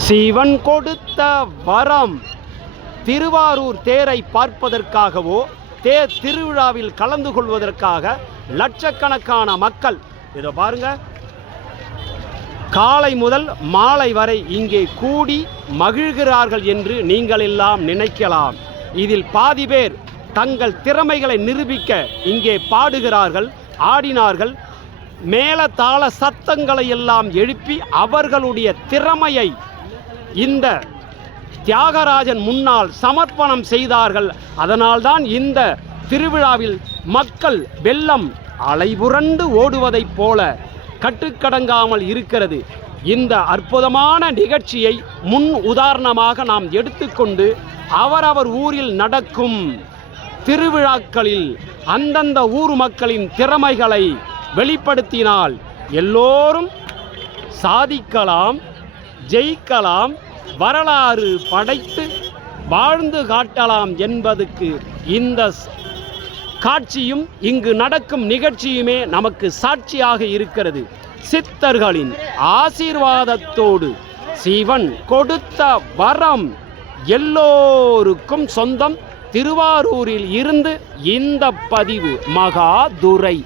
சிவன் கொடுத்த வரம். திருவாரூர் தேரை பார்ப்பதற்காகவோ தேர் திருவிழாவில் கலந்து கொள்வதற்காக லட்சக்கணக்கான மக்கள் இதை பாருங்க, காலை முதல் மாலை வரை இங்கே கூடி மகிழ்கிறார்கள் என்று நீங்கள் எல்லாம் நினைக்கலாம். இதில் பாதி பேர் தங்கள் திறமைகளை நிரூபிக்க இங்கே பாடுகிறார்கள், ஆடினார்கள். மேளதாள சத்தங்களை எல்லாம் எழுப்பி அவர்களுடைய திறமையை இந்த தியாகராஜன் முன்னால் சமர்ப்பணம் செய்தார்கள். அதனால்தான் இந்த திருவிழாவில் மக்கள் வெள்ளம் அலைபுரண்டு ஓடுவதைப் போல கட்டுக்கடங்காமல் இருக்கிறது. இந்த அற்புதமான நிகழ்ச்சியை முன் உதாரணமாக நாம் எடுத்துக்கொண்டு அவரவர் ஊரில் நடக்கும் திருவிழாக்களில் அந்தந்த ஊர் மக்களின் திறமைகளை வெளிப்படுத்தினால் எல்லோரும் சாதிக்கலாம், ஜெயிக்கலாம், வரலாறு படைத்து வாழ்ந்து காட்டலாம் என்பதுக்கு இந்த காட்சியும் இங்கு நடக்கும் நிகழ்ச்சியுமே நமக்கு சாட்சியாக இருக்கிறது. சித்தர்களின் ஆசீர்வாதத்தோடு சிவன் கொடுத்த வரம் எல்லோருக்கும் சொந்தம். திருவாரூரில் இருந்து இந்த பதிவு மகாதுரை.